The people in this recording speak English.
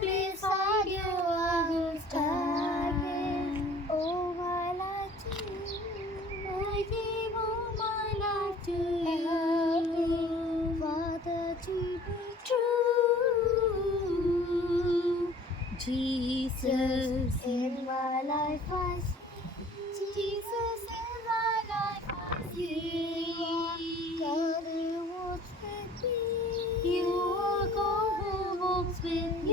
beside you I will stand. Oh, my life to you. I give all my life to you. Father, to be true. Jesus in my life I see. Jesus in my life I see. God who walks with me. You are God who walks with me.